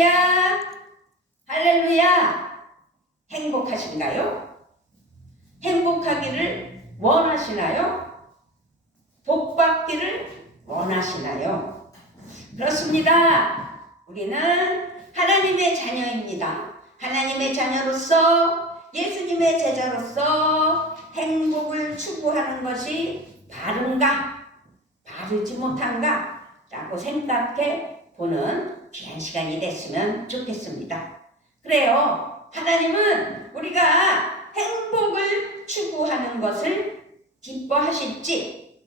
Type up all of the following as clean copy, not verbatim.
할렐루야! 할렐루야! 행복하신가요? 행복하기를 원하시나요? 복받기를 원하시나요? 그렇습니다. 우리는 하나님의 자녀입니다. 하나님의 자녀로서 예수님의 제자로서 행복을 추구하는 것이 바른가, 바르지 못한가 라고 생각해 보는 귀한 시간이 됐으면 좋겠습니다. 그래요. 하나님은 우리가 행복을 추구하는 것을 기뻐하실지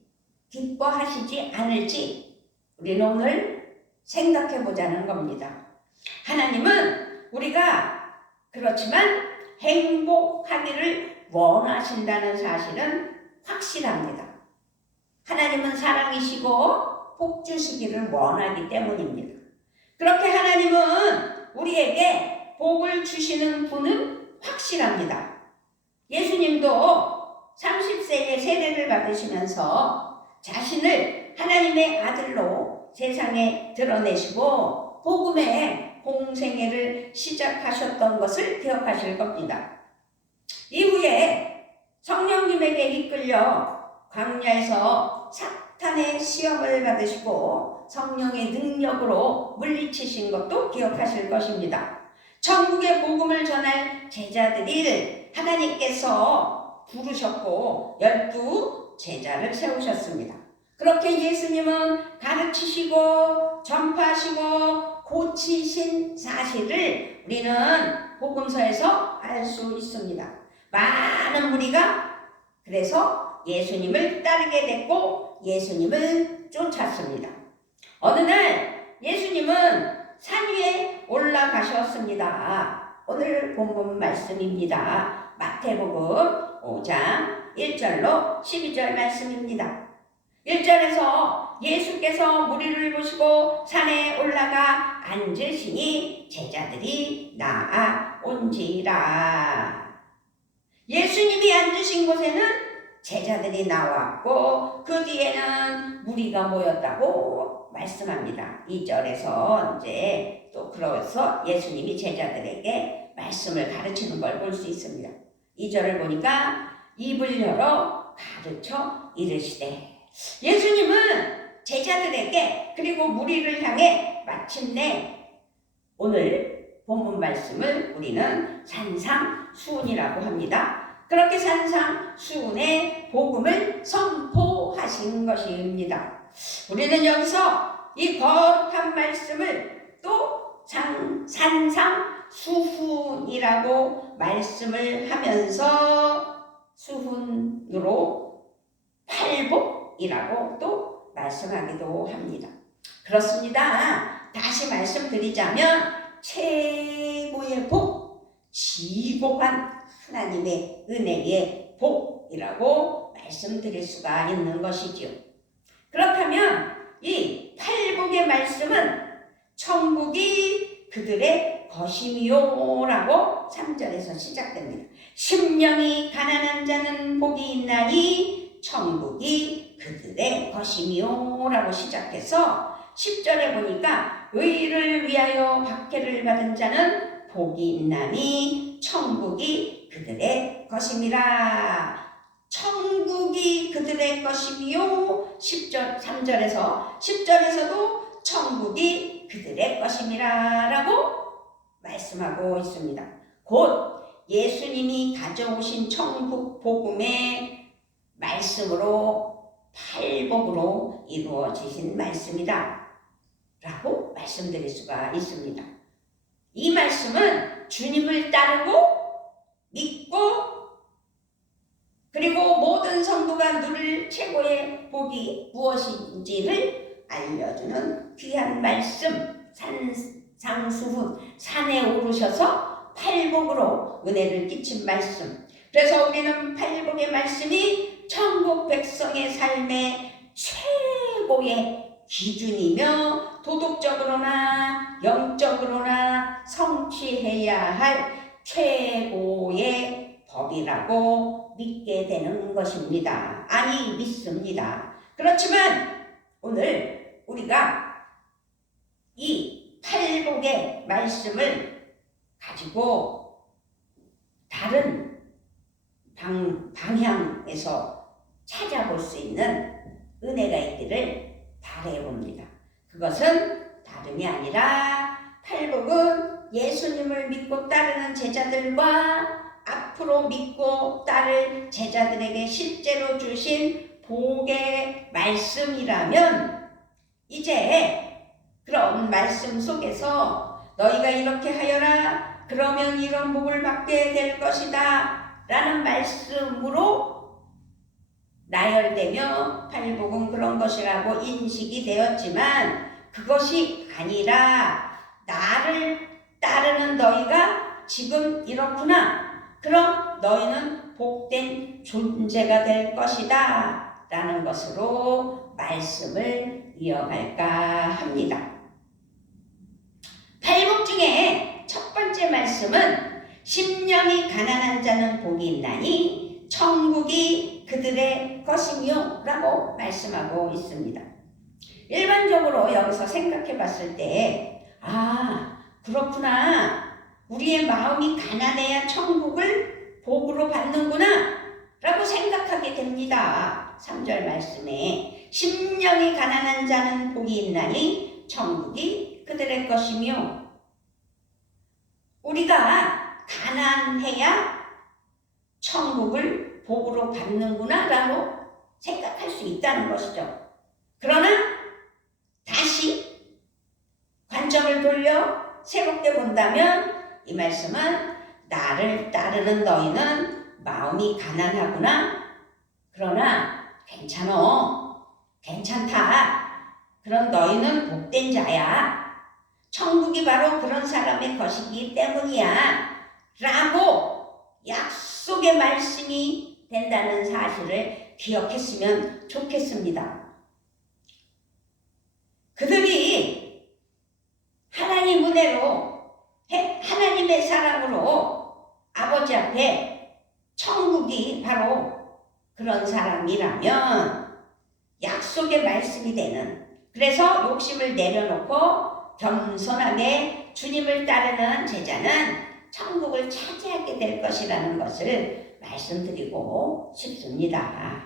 기뻐하시지 않을지 우리는 오늘 생각해 보자는 겁니다. 하나님은 우리가 그렇지만 행복하기를 원하신다는 사실은 확실합니다. 하나님은 사랑이시고 복 주시기를 원하기 때문입니다. 그렇게 하나님은 우리에게 복을 주시는 분은 확실합니다. 예수님도 30세에 세례를 받으시면서 자신을 하나님의 아들로 세상에 드러내시고 복음의 공생애를 시작하셨던 것을 기억하실 겁니다. 이후에 성령님에게 이끌려 광야에서 사탄의 시험을 받으시고 성령의 능력으로 물리치신 것도 기억하실 것입니다. 천국의 복음을 전할 제자들을 하나님께서 부르셨고 12 제자를 세우셨습니다. 그렇게 예수님은 가르치시고 전파하시고 고치신 사실을 우리는 복음서에서 알 수 있습니다. 많은 무리가 그래서 예수님을 따르게 됐고 예수님을 쫓았습니다. 어느 날 예수님은 산 위에 올라가셨습니다. 오늘 본문 말씀입니다. 마태복음 5장 1절로 12절 말씀입니다. 1절에서 예수께서 무리를 보시고 산에 올라가 앉으시니 제자들이 나아온지라. 예수님이 앉으신 곳에는 제자들이 나왔고 그 뒤에는 무리가 모였다고 말씀합니다. 2절에서 이제 또 그래서 예수님이 제자들에게 말씀을 가르치는 걸 볼 수 있습니다. 2절을 보니까 입을 열어 가르쳐 이르시되 예수님은 제자들에게 그리고 무리를 향해 마침내 오늘 본문 말씀을 우리는 산상수훈이라고 합니다. 그렇게 산상수훈의 복음을 선포하신 것입니다. 우리는 여기서 이 거룩한 말씀을 또 산상수훈이라고 말씀을 하면서 수훈으로 팔복이라고 또 말씀하기도 합니다. 그렇습니다. 다시 말씀드리자면 최고의 복, 지고한 하나님의 은혜의 복이라고 말씀드릴 수가 있는 것이지요. 그렇다면 이 팔복의 말씀은 천국이 그들의 것이미요 라고 3절에서 시작됩니다. 심령이 가난한 자는 복이 있나니 천국이 그들의 것이미요 라고 시작해서 10절에 보니까 의를 위하여 박해를 받은 자는 복이 있나니 천국이 그들의 것임이라. 천국이 그들의 것이미요. 10절 3절에서 10절에서도 천국이 그들의 것임이라 라고 말씀하고 있습니다. 곧 예수님이 가져오신 천국 복음의 말씀으로 팔복으로 이루어지신 말씀이다 라고 말씀드릴 수가 있습니다. 이 말씀은 주님을 따르고 믿고 그리고 모든 성도가 누릴 최고의 복이 무엇인지를 알려주는 귀한 말씀, 산상수훈, 산에 오르셔서 팔복으로 은혜를 끼친 말씀. 그래서 우리는 팔복의 말씀이 천국 백성의 삶의 최고의 기준이며 도덕적으로나 영적으로나 성취해야 할 최고의 법이라고 믿게 되는 것입니다. 아니 믿습니다. 그렇지만 오늘 우리가 이 팔복의 말씀을 가지고 다른 방향에서 찾아볼 수 있는 은혜가 있기를 바라봅니다. 그것은 다름이 아니라 팔복은 예수님을 믿고 따르는 제자들과 앞으로 믿고 따를 제자들에게 실제로 주신 복의 말씀이라면 이제 그런 말씀 속에서 너희가 이렇게 하여라 그러면 이런 복을 받게 될 것이다 라는 말씀으로 나열되며 팔복은 그런 것이라고 인식이 되었지만 그것이 아니라 나를 따르는 너희가 지금 이렇구나. 그럼 너희는 복된 존재가 될 것이다 라는 것으로 말씀을 이어갈까 합니다. 팔복 중에 첫 번째 말씀은 심령이 가난한 자는 복이 있나니 천국이 그들의 것이며 라고 말씀하고 있습니다. 일반적으로 여기서 생각해 봤을 때 그렇구나. 우리의 마음이 가난해야 천국을 복으로 받는구나 라고 생각하게 됩니다. 3절 말씀에 심령이 가난한 자는 복이 있나니 천국이 그들의 것이며 우리가 가난해야 천국을 복으로 받는구나 라고 생각할 수 있다는 것이죠. 그러나 다시 관점을 돌려 새롭게 본다면 이 말씀은 나를 따르는 너희는 마음이 가난하구나. 그러나 괜찮다. 그런 너희는 복된 자야. 천국이 바로 그런 사람의 것이기 때문이야. 라고 약속의 말씀이 된다는 사실을 기억했으면 좋겠습니다. 그들이 하나님 은혜로 하나님의 사랑으로 아버지 앞에 천국이 바로 그런 사람이라면 약속의 말씀이 되는 그래서 욕심을 내려놓고 겸손하게 주님을 따르는 제자는 천국을 차지하게 될 것이라는 것을 말씀드리고 싶습니다.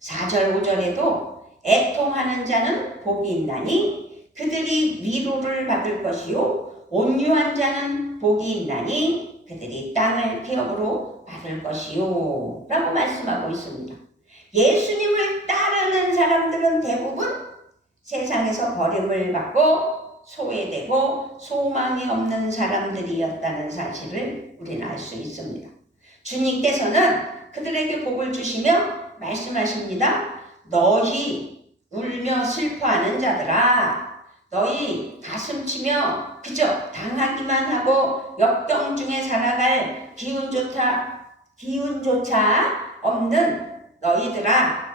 4절 5절에도 애통하는 자는 복이 있나니 그들이 위로를 받을 것이요 온유한 자는 복이 있나니 그들이 땅을 기업으로 받을 것이요 라고 말씀하고 있습니다. 예수님을 따르는 사람들은 대부분 세상에서 버림을 받고 소외되고 소망이 없는 사람들이었다는 사실을 우리는 알 수 있습니다. 주님께서는 그들에게 복을 주시며 말씀하십니다. 너희 울며 슬퍼하는 자들아 너희 가슴치며 그저 당하기만 하고 역경 중에 살아갈 기운조차 없는 너희들아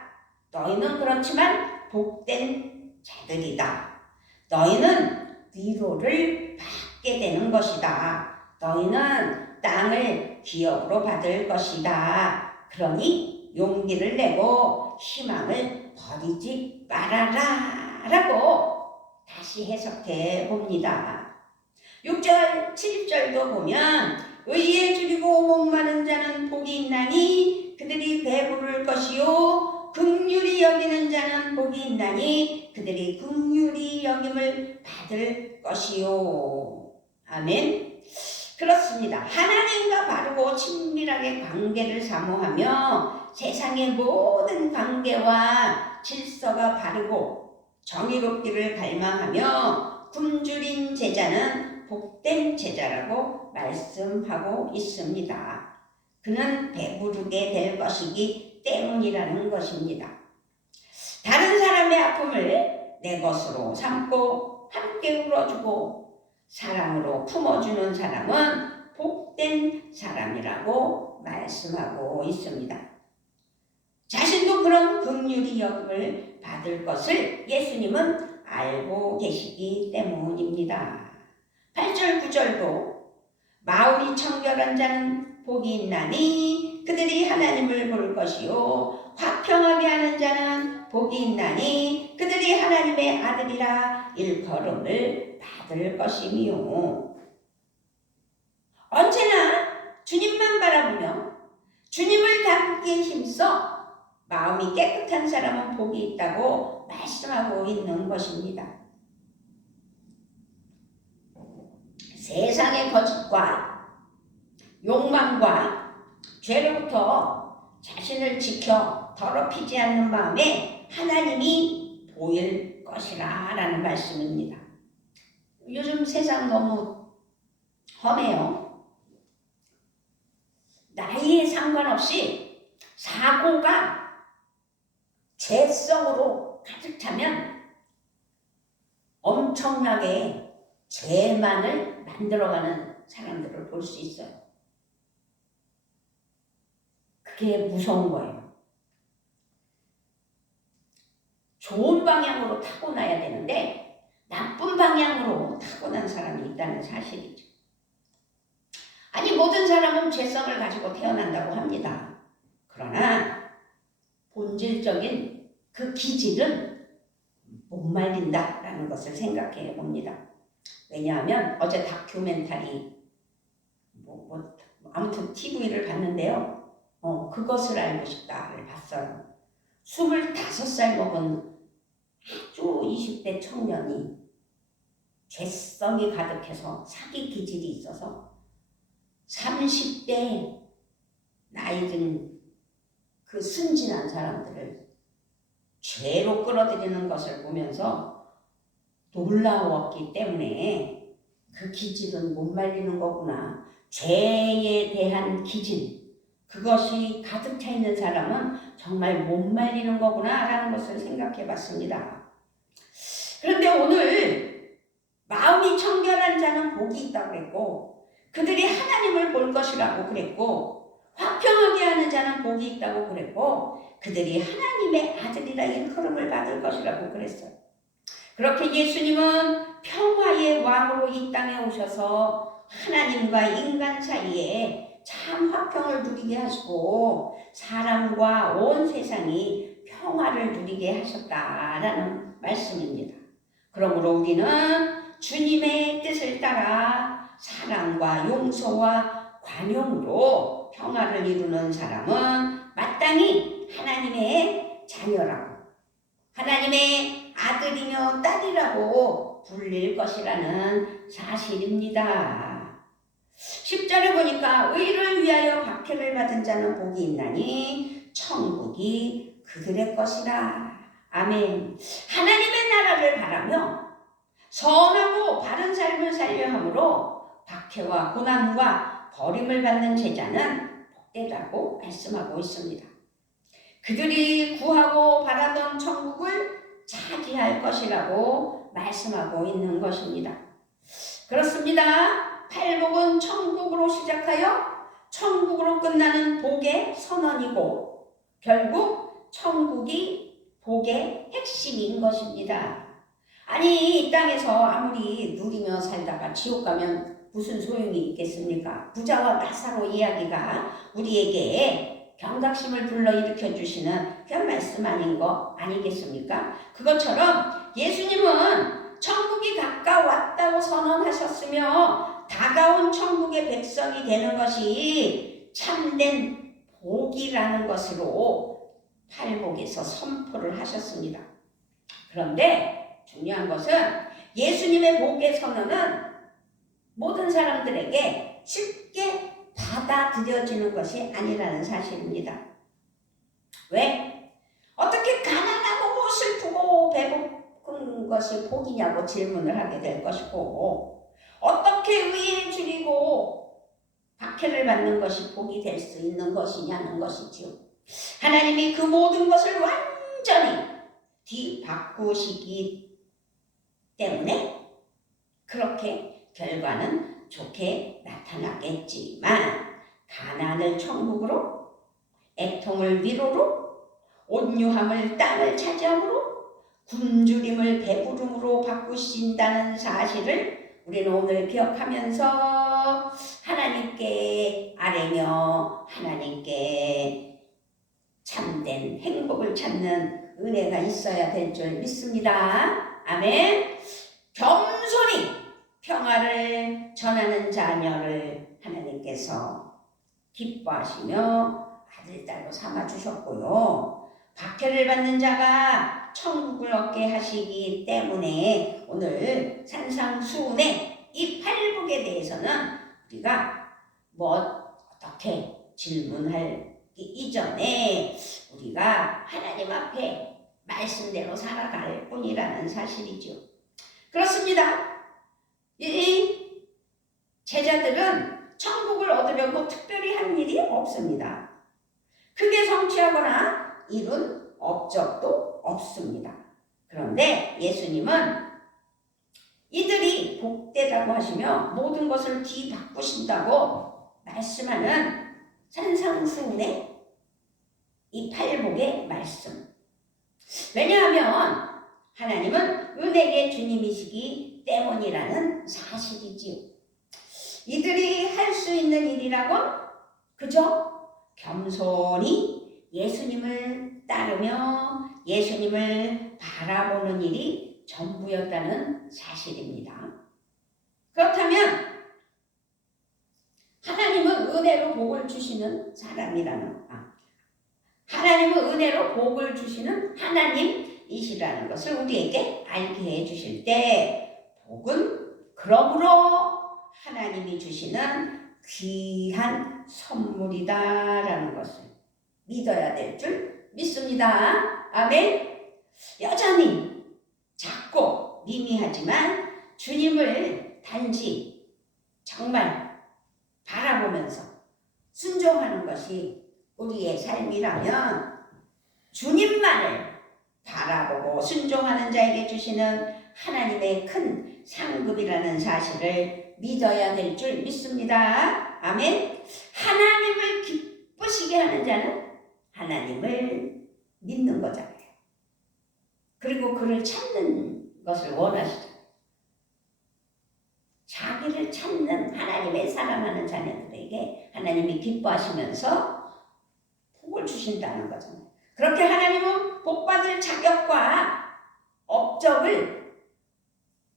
너희는 그렇지만 복된 자들이다. 너희는 위로를 받게 되는 것이다. 너희는 땅을 기업으로 받을 것이다. 그러니 용기를 내고 희망을 버리지 말아라 라고 다시 해석해 봅니다. 6절 7절도 보면 의에 줄이고 목마른 자는 복이 있나니 그들이 배부를 것이요 긍휼히 여기는 자는 복이 있나니 그들이 긍휼히 여김을 받을 것이요. 아멘. 그렇습니다. 하나님과 바르고 친밀하게 관계를 사모하며 세상의 모든 관계와 질서가 바르고 정의롭기를 갈망하며 굶주린 제자는 복된 제자라고 말씀하고 있습니다. 그는 배부르게 될 것이기 때문이라는 것입니다. 다른 사람의 아픔을 내 것으로 삼고 함께 울어주고 사랑으로 품어주는 사람은 복된 사람이라고 말씀하고 있습니다. 자신도 그런 긍휼히 여김을 받을 것을 예수님은 알고 계시기 때문입니다. 8절 9절도 마음이 청결한 자는 복이 있나니 그들이 하나님을 볼 것이요 화평하게 하는 자는 복이 있나니 그들이 하나님의 아들이라 일컬음을 받을 것이니요. 언제나 주님만 바라보며 주님을 닮기에 힘써 마음이 깨끗한 사람은 복이 있다고 말씀하고 있는 것입니다. 세상의 거짓과 욕망과 죄로부터 자신을 지켜 더럽히지 않는 마음에 하나님이 보일 것이라 라는 말씀입니다. 요즘 세상 너무 험해요. 나이에 상관없이 사고가 죄성으로 가득 차면 엄청나게 죄만을 만들어가는 사람들을 볼 수 있어요. 그게 무서운 거예요. 좋은 방향으로 타고나야 되는데 나쁜 방향으로 타고난 사람이 있다는 사실이죠. 아니, 모든 사람은 죄성을 가지고 태어난다고 합니다. 그러나 본질적인 그 기질은 못 말린다라는 것을 생각해 봅니다. 왜냐하면 어제 다큐멘터리 아무튼 TV를 봤는데요. 그것을 알고 싶다를 봤어요. 25살 먹은 아주 20대 청년이 죄성이 가득해서 사기 기질이 있어서 30대 나이 든 그 순진한 사람들을 죄로 끌어들이는 것을 보면서 놀라웠기 때문에 그 기질은 못 말리는 거구나. 죄에 대한 기질, 그것이 가득 차 있는 사람은 정말 못 말리는 거구나 라는 것을 생각해 봤습니다. 그런데 오늘 마음이 청결한 자는 복이 있다고 그랬고 그들이 하나님을 볼 것이라고 그랬고 화평하게 하는 자는 복이 있다고 그랬고 그들이 하나님의 아들이라 일컬음을 받을 것이라고 그랬어요. 그렇게 예수님은 평화의 왕으로 이 땅에 오셔서 하나님과 인간 사이에 참 화평을 누리게 하시고 사람과 온 세상이 평화를 누리게 하셨다라는 말씀입니다. 그러므로 우리는 주님의 뜻을 따라 사랑과 용서와 관용으로 평화를 이루는 사람은 마땅히 하나님의 자녀라고, 하나님의 아들이며 딸이라고 불릴 것이라는 사실입니다. 10절에 보니까 의를 위하여 박해를 받은 자는 복이 있나니 천국이 그들의 것이라. 아멘. 하나님의 나라를 바라며 선하고 바른 삶을 살려 함으로 박해와 고난과 버림을 받는 제자는 복되다고 말씀하고 있습니다. 그들이 구하고 바라던 천국을 차지할 것이라고 말씀하고 있는 것입니다. 그렇습니다. 팔복은 천국으로 시작하여 천국으로 끝나는 복의 선언이고 결국 천국이 복의 핵심인 것입니다. 아니, 이 땅에서 아무리 누리며 살다가 지옥 가면 무슨 소용이 있겠습니까? 부자와 나사로 이야기가 우리에게 경각심을 불러일으켜 주시는 그런 말씀 아닌 거 아니겠습니까? 그것처럼 예수님은 천국이 가까웠다고 선언하셨으며 다가온 천국의 백성이 되는 것이 참된 복이라는 것으로 팔복에서 선포를 하셨습니다. 그런데 중요한 것은 예수님의 복의 선언은 모든 사람들에게 쉽게 받아들여지는 것이 아니라는 사실입니다. 왜? 어떻게 가난하고 슬프고 배고픈 것이 복이냐고 질문을 하게 될 것이고 어떻게 의에 줄이고 박해를 받는 것이 복이 될 수 있는 것이냐는 것이지요. 하나님이 그 모든 것을 완전히 뒤바꾸시기 때문에 그렇게 결과는 좋게 나타나겠지만 가난을 천국으로, 애통을 위로로, 온유함을 땅을 차지함으로, 굶주림을 배부름으로 바꾸신다는 사실을 우리는 오늘 기억하면서 하나님께 아뢰며 하나님께 참된 행복을 찾는 은혜가 있어야 될 줄 믿습니다. 아멘. 겸손히 평화를 전하는 자녀를 하나님께서 기뻐하시며 아들, 딸로 삼아주셨고요. 박해를 받는 자가 천국을 얻게 하시기 때문에 오늘 산상수훈의 이 팔복에 대해서는 우리가 어떻게 질문할 이전에 우리가 하나님 앞에 말씀대로 살아갈 뿐이라는 사실이죠. 그렇습니다. 이 제자들은 천국을 얻으려고 특별히 한 일이 없습니다. 크게 성취하거나 이룬 업적도 없습니다. 그런데 예수님은 이들이 복되다고 하시며 모든 것을 뒤바꾸신다고 말씀하는 산상수훈의 이 팔복의 말씀. 왜냐하면 하나님은 은혜의 주님이시기 때문이라는 사실이지요. 이들이 할 수 있는 일이라곤 그저 겸손히 예수님을 따르며 예수님을 바라보는 일이 전부였다는 사실입니다. 그렇다면 하나님은 은혜로 복을 주시는 사람이라는 하나님은 은혜로 복을 주시는 하나님이시라는 것을 우리에게 알게 해주실 때 복은 그러므로 하나님이 주시는 귀한 선물이다라는 것을 믿어야 될 줄 믿습니다. 아멘. 여전히 작고 미미하지만 주님을 단지 정말 바라보면서 순종하는 것이 우리의 삶이라면 주님만을 바라보고 순종하는 자에게 주시는 하나님의 큰 상급이라는 사실을 믿어야 될 줄 믿습니다. 아멘. 하나님을 기쁘시게 하는 자는 하나님을 믿는 거잖아요. 그리고 그를 찾는 것을 원하시죠. 자기를 찾는 하나님의 사랑하는 자녀들에게 하나님이 기뻐하시면서 복을 주신다는 거잖아요. 그렇게 하나님은 복받을 자격과 업적을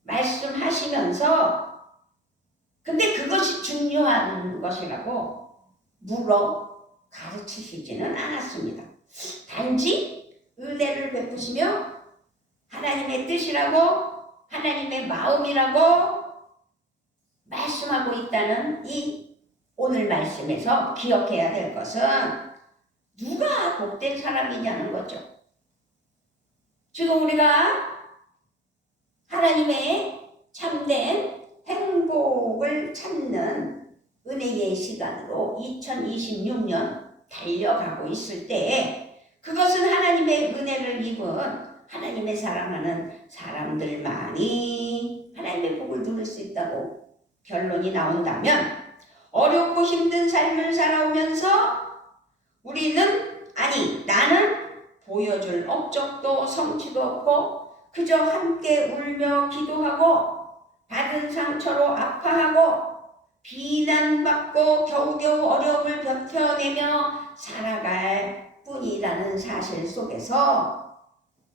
말씀하시면서 근데 그것이 중요한 것이라고 물어 가르치시지는 않았습니다. 단지 은혜를 베푸시며 하나님의 뜻이라고 하나님의 마음이라고 말씀하고 있다는 이 오늘 말씀에서 기억해야 될 것은 누가 복된 사람이냐는 거죠. 지금 우리가 하나님의 참된 행복을 찾는 은혜의 시간으로 2026년 달려가고 있을 때 그것은 하나님의 은혜를 입은 하나님의 사랑하는 사람들만이 하나님의 복을 누릴 수 있다고 결론이 나온다면 어렵고 힘든 삶을 살아오면서 나는 보여줄 업적도 성취도 없고 그저 함께 울며 기도하고 받은 상처로 아파하고 비난받고 겨우겨우 어려움을 버텨내며 살아갈 뿐이라는 사실 속에서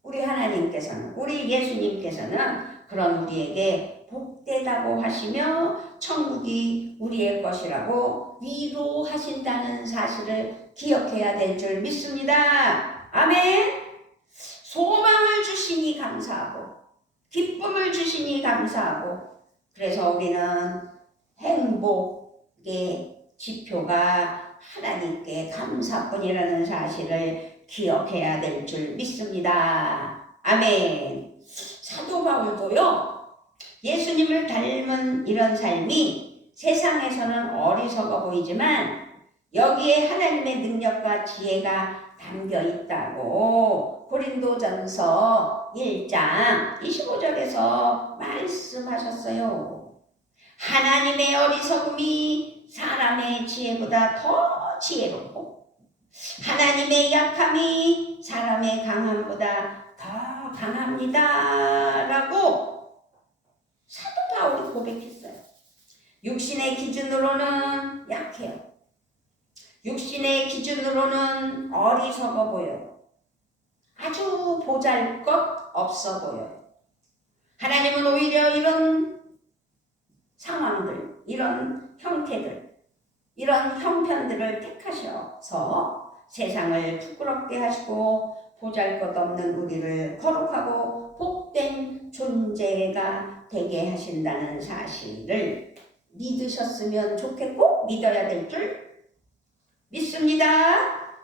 우리 하나님께서는 우리 예수님께서는 그런 우리에게 복되다고 하시며 천국이 우리의 것이라고 위로하신다는 사실을 기억해야 될 줄 믿습니다. 아멘. 소망을 주시니 감사하고 기쁨을 주시니 감사하고 그래서 우리는 행복의 지표가 하나님께 감사뿐이라는 사실을 기억해야 될 줄 믿습니다. 아멘. 사도 바울도요. 예수님을 닮은 이런 삶이 세상에서는 어리석어 보이지만 여기에 하나님의 능력과 지혜가 담겨 있다고 고린도전서 1장 25절에서 말씀하셨어요. 하나님의 어리석음이 사람의 지혜보다 더 지혜롭고 하나님의 약함이 사람의 강함보다 더 강합니다 라고 사도 바울이 고백했어요. 육신의 기준으로는 약해요. 육신의 기준으로는 어리석어 보여요. 아주 보잘것없어 보여요. 하나님은 오히려 이런 상황들, 이런 형태들, 이런 형편들을 택하셔서 세상을 부끄럽게 하시고 보잘것없는 우리를 거룩하고 복된 존재가 되게 하신다는 사실을 믿으셨으면 좋겠고 믿어야 될 줄 믿습니다.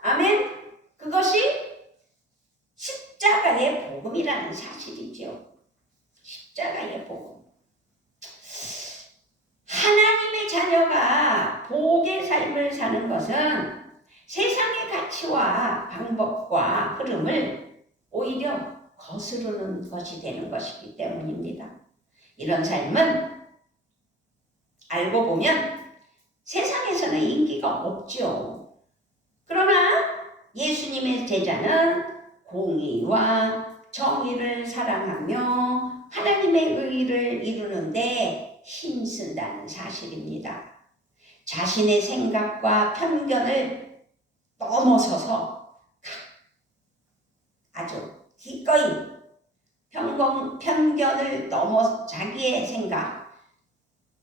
아멘. 그것이 십자가의 복음이라는 사실이죠. 십자가의 복음. 하나님의 자녀가 복의 삶을 사는 것은 세상의 가치와 방법과 흐름을 오히려 거스르는 것이 되는 것이기 때문입니다. 이런 삶은 알고 보면 세상에서는 인기가 없죠. 그러나 예수님의 제자는 공의와 정의를 사랑하며 하나님의 의를 이루는데 힘쓴다는 사실입니다. 자신의 생각과 편견을 넘어서서 아주 기꺼이 편견을 넘어 자기의 생각,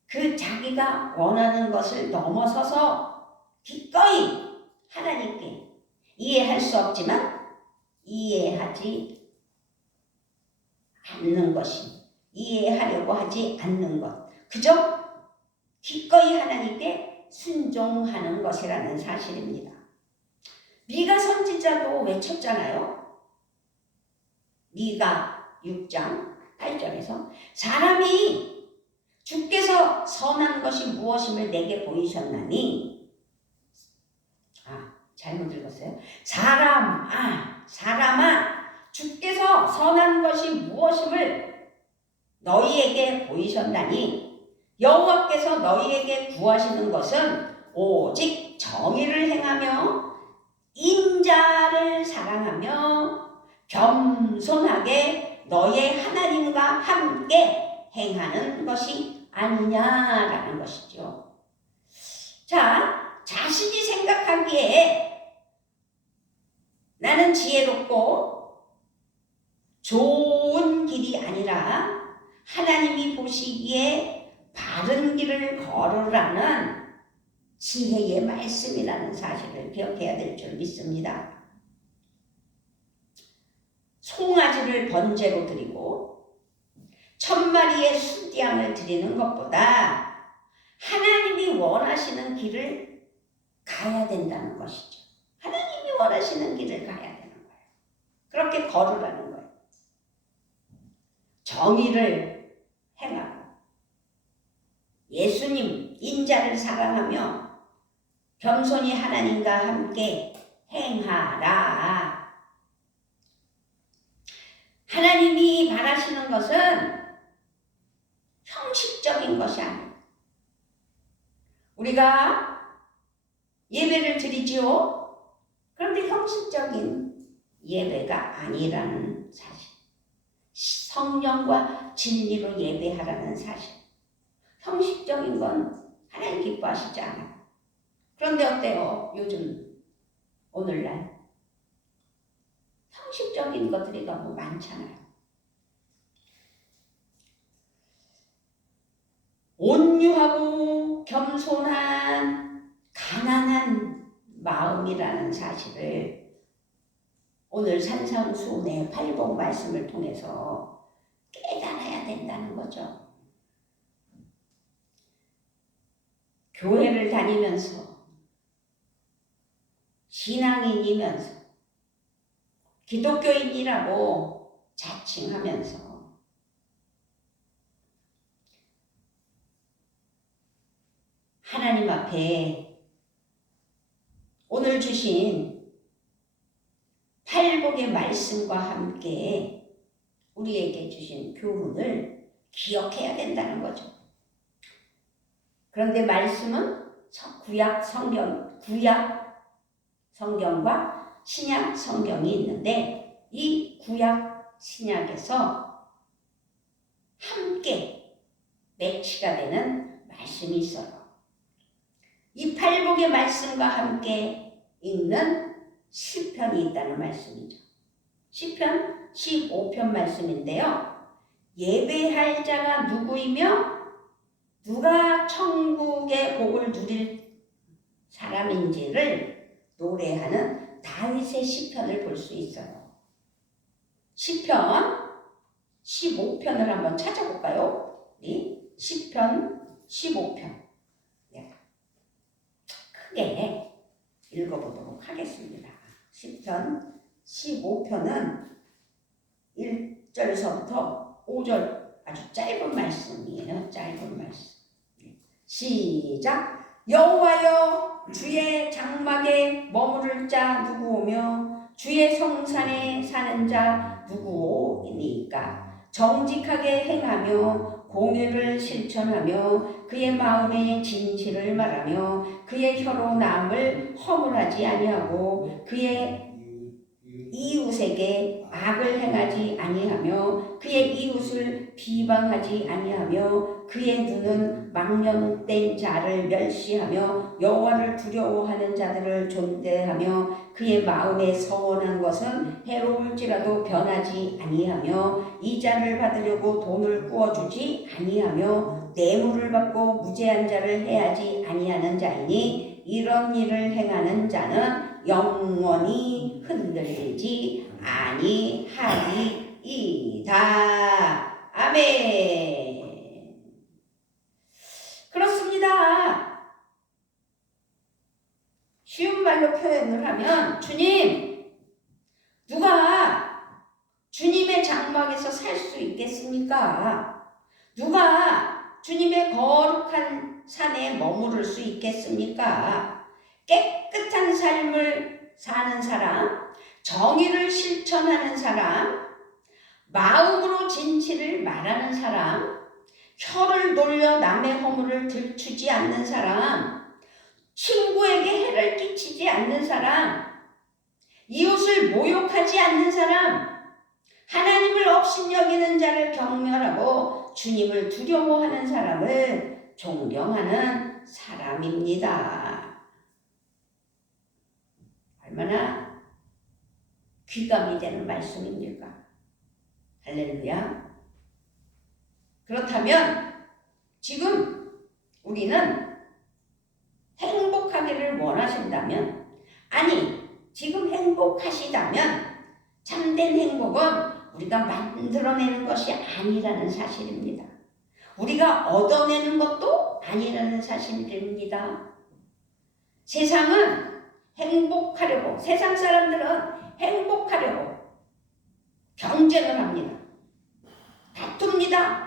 그 자기가 원하는 것을 넘어서서 기꺼이 하나님께 이해할 수 없지만 이해하지 않는 것이, 이해하려고 하지 않는 것, 그저 기꺼이 하나님께 순종하는 것이라는 사실입니다. 미가 선지자도 외쳤잖아요. 미가 6장 8절에서 사람이 주께서 선한 것이 무엇임을 내게 보이셨나니, 잘못 읽었어요. 사람아 주께서 선한 것이 무엇임을 너희에게 보이셨나니 여호와께서 너희에게 구하시는 것은 오직 정의를 행하며 인자를 사랑하며 겸손하게 너의 하나님과 함께 행하는 것이 아니냐라는 것이죠. 자, 자신이 생각하기에 나는 지혜롭고 좋은 길이 아니라 하나님이 보시기에 바른 길을 걸으라는 지혜의 말씀이라는 사실을 기억해야 될 줄 믿습니다. 송아지를 번제로 드리고 1000마리의 수양을 드리는 것보다 하나님이 원하시는 길을 가야 된다는 것이죠. 하나님이 원하시는 길을 가야 되는 거예요. 그렇게 걸으라는 거예요. 정의를 행하고 예수님 인자를 사랑하며 겸손히 하나님과 함께 행하라. 하나님이 바라시는 것은 형식적인 것이 아니에요. 우리가 예배를 드리지요. 그런데 형식적인 예배가 아니라는 사실. 성령과 진리로 예배하라는 사실. 형식적인 건 하나님 기뻐하시지 않아요. 그런데 어때요? 요즘 오늘날 형식적인 것들이 너무 많잖아요. 온유하고 겸손한 가난한 마음이라는 사실을 오늘 산상수훈의 팔복 말씀을 통해서 깨달아야 된다는 거죠. 교회를 다니면서 신앙인이면서 기독교인이라고 자칭하면서 하나님 앞에 오늘 주신 팔복의 말씀과 함께 우리에게 주신 교훈을 기억해야 된다는 거죠. 그런데 말씀은 구약 성경과 신약 성경이 있는데 이 구약 신약에서 함께 매치가 되는 말씀이 있어요. 이 팔복의 말씀과 함께 읽는 시편이 있다는 말씀이죠. 시편 15편 말씀인데요. 예배할 자가 누구이며 누가 천국의 복을 누릴 사람인지를 노래하는 다윗의 시편을 볼 수 있어요. 시편 15편을 한번 찾아볼까요? 우리 시편 15편. 크게 읽어보도록 하겠습니다. 시편 15편은 1절서부터 5절 아주 짧은 말씀이에요. 짧은 말씀. 시작. 여호와여, 주의 장막에 머무를 자 누구오며 주의 성산에 사는 자 누구오니까? 정직하게 행하며 공의를 실천하며 그의 마음에 진실을 말하며 그의 혀로 남을 허물하지 아니하고 그의 이웃에게 악을 행하지 아니하며 그의 이웃을 비방하지 아니하며 그의 눈은 망령된 자를 멸시하며 여호와를 두려워하는 자들을 존대하며 그의 마음에 서원한 것은 해로울지라도 변하지 아니하며 이자를 받으려고 돈을 꾸어주지 아니하며 뇌물을 받고 무죄한 자를 해하지 아니하는 자이니 이런 일을 행하는 자는 영원히 흔들리지 아니하리이다. 아멘. 그렇습니다. 쉬운 말로 표현을 하면 주님, 누가 주님의 장막에서 살 수 있겠습니까? 누가 주님의 거룩한 산에 머무를 수 있겠습니까? 깨끗한 삶을 사는 사람, 정의를 실천하는 사람, 마음으로 진실을 말하는 사람, 혀를 놀려 남의 허물을 들추지 않는 사람, 친구에게 해를 끼치지 않는 사람, 이웃을 모욕하지 않는 사람, 하나님을 업신여기는 자를 경멸하고 주님을 두려워하는 사람을 존경하는 사람입니다. 얼마나 귀감이 되는 말씀입니까? 할렐루야. 그렇다면 지금 우리는 행복하기를 원하신다면, 아니 지금 행복하시다면 참된 행복은 우리가 만들어내는 것이 아니라는 사실입니다. 우리가 얻어내는 것도 아니라는 사실입니다. 세상은 행복하려고, 세상 사람들은 행복하려고 경쟁을 합니다. 다툽니다.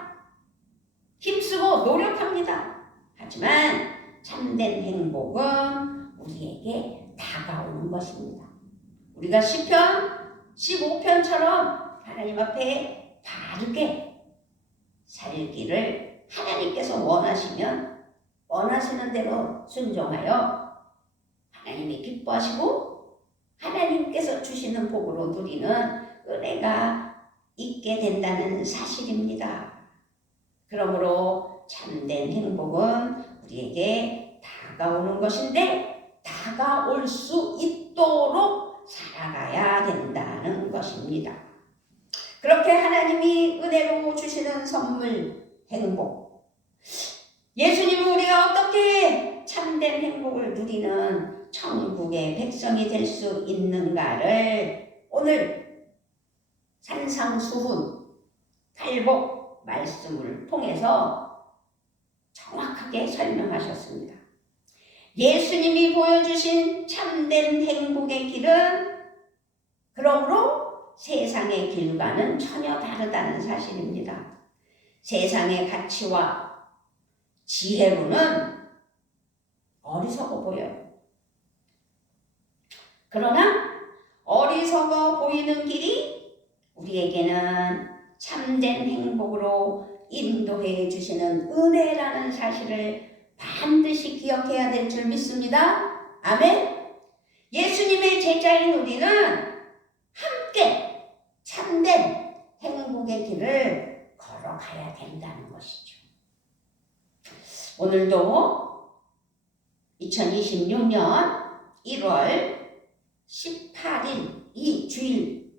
힘쓰고 노력합니다. 하지만 참된 행복은 우리에게 다가오는 것입니다. 우리가 시편 15편처럼 하나님 앞에 바르게 살기를 하나님께서 원하시면 원하시는 대로 순종하여 하나님이 기뻐하시고 하나님께서 주시는 복으로 누리는 은혜가 있게 된다는 사실입니다. 그러므로 참된 행복은 우리에게 다가오는 것인데 다가올 수 있도록 살아가야 된다는 것입니다. 그렇게 하나님이 은혜로 주시는 선물, 행복. 예수님은 우리가 어떻게 참된 행복을 누리는 천국의 백성이 될 수 있는가를 오늘 산상수훈, 팔복 말씀을 통해서 정확하게 설명하셨습니다. 예수님이 보여주신 참된 행복의 길은 그러므로 세상의 길과는 전혀 다르다는 사실입니다. 세상의 가치와 지혜로는 어리석어 보여요. 그러나 어리석어 보이는 길이 우리에게는 참된 행복으로 인도해 주시는 은혜라는 사실을 반드시 기억해야 될 줄 믿습니다. 아멘. 예수님의 제자인 우리는 함께 참된 행복의 길을 걸어가야 된다는 것이죠. 오늘도 2026년 1월 18일 이 주일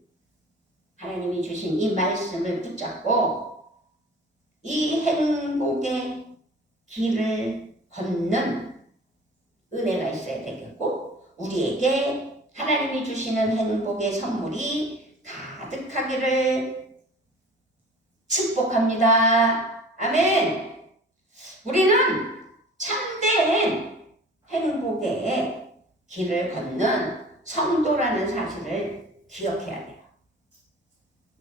하나님이 주신 이 말씀을 붙잡고 이 행복의 길을 걷는 은혜가 있어야 되겠고, 우리에게 하나님이 주시는 행복의 선물이 가득하기를 축복합니다. 아멘. 우리는 참된 행복의 길을 걷는 성도라는 사실을 기억해야 돼요.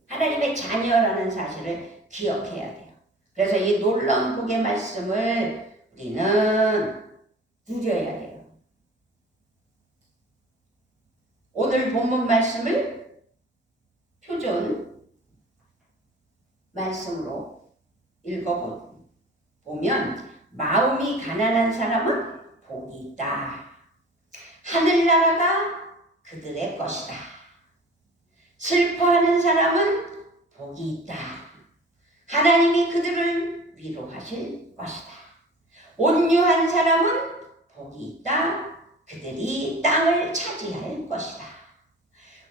하나님의 자녀라는 사실을 기억해야 돼요. 그래서 이 놀라운 복의 말씀을 우리는 누려야 돼요. 오늘 본문 말씀을 표준 말씀으로 읽어보면, 마음이 가난한 사람은 복이 있다. 하늘나라가 그들의 것이다. 슬퍼하는 사람은 복이 있다. 하나님이 그들을 위로하실 것이다. 온유한 사람은 복이 있다. 그들이 땅을 차지할 것이다.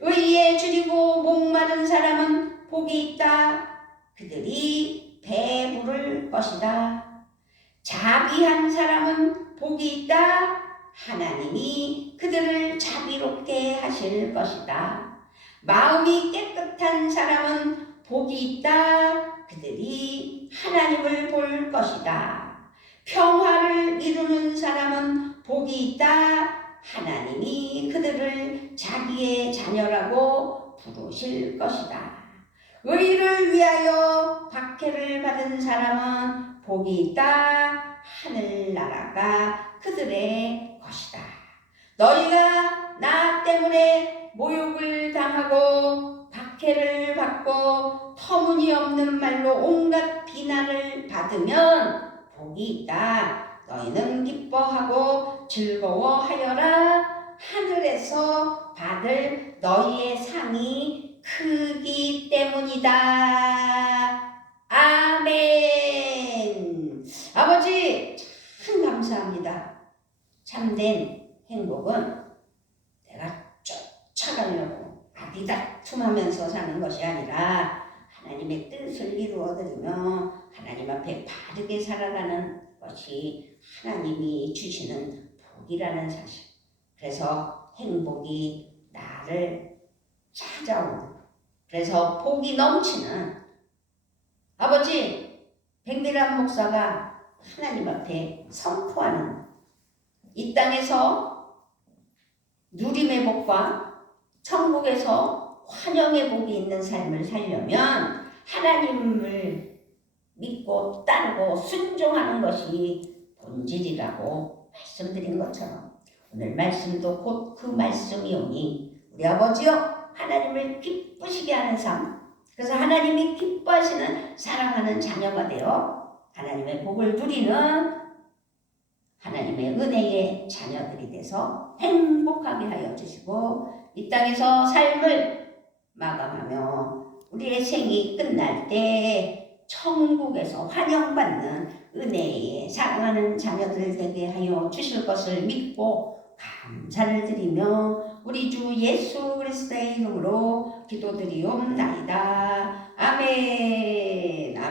의에 줄이고 목마른 사람은 복이 있다. 그들이 배부를 것이다. 자비한 사람은 복이 있다. 하나님이 그들을 자비롭게 하실 것이다. 마음이 깨끗한 사람은 복이 있다. 그들이 하나님을 볼 것이다. 평화를 이루는 사람은 복이 있다. 하나님이 그들을 자기의 자녀라고 부르실 것이다. 의를 위하여 박해를 받은 사람은 복이 있다. 하늘나라가 그들의 것이다. 너희가 나 때문에 모욕을 당하고 박해를 받고 터무니없는 말로 온갖 비난을 받으면 복이 있다. 너희는 기뻐하고 즐거워하여라. 하늘에서 받을 너희의 상이 크기 때문이다. 아멘. 아버지, 참 감사합니다. 참된 행복은 내가 쫓아가려고 아디다툼하면서 사는 것이 아니라 하나님의 뜻을 이루어드리며 하나님 앞에 바르게 살아가는 것이 하나님이 주시는 복이라는 사실. 그래서 행복이 나를 찾아오는, 그래서 복이 넘치는 아버지 백미란 목사가 하나님 앞에 선포하는 이 땅에서 누림의 복과 천국에서 환영의 복이 있는 삶을 살려면 하나님을 믿고 따르고 순종하는 것이 본질이라고 말씀드린 것처럼 오늘 말씀도 곧 그 말씀이오니 우리 아버지여, 하나님을 기쁘시게 하는 삶, 그래서 하나님이 기뻐하시는 사랑하는 자녀가 되어 하나님의 복을 누리는 하나님의 은혜의 자녀들이 돼서 행복하게 하여 주시고, 이 땅에서 삶을 마감하며 우리의 생이 끝날 때 천국에서 환영받는 은혜의 사랑하는 자녀들 되게 하여 주실 것을 믿고 감사를 드리며 우리 주 예수 그리스도의 이름으로 기도드리옵나이다. 아멘.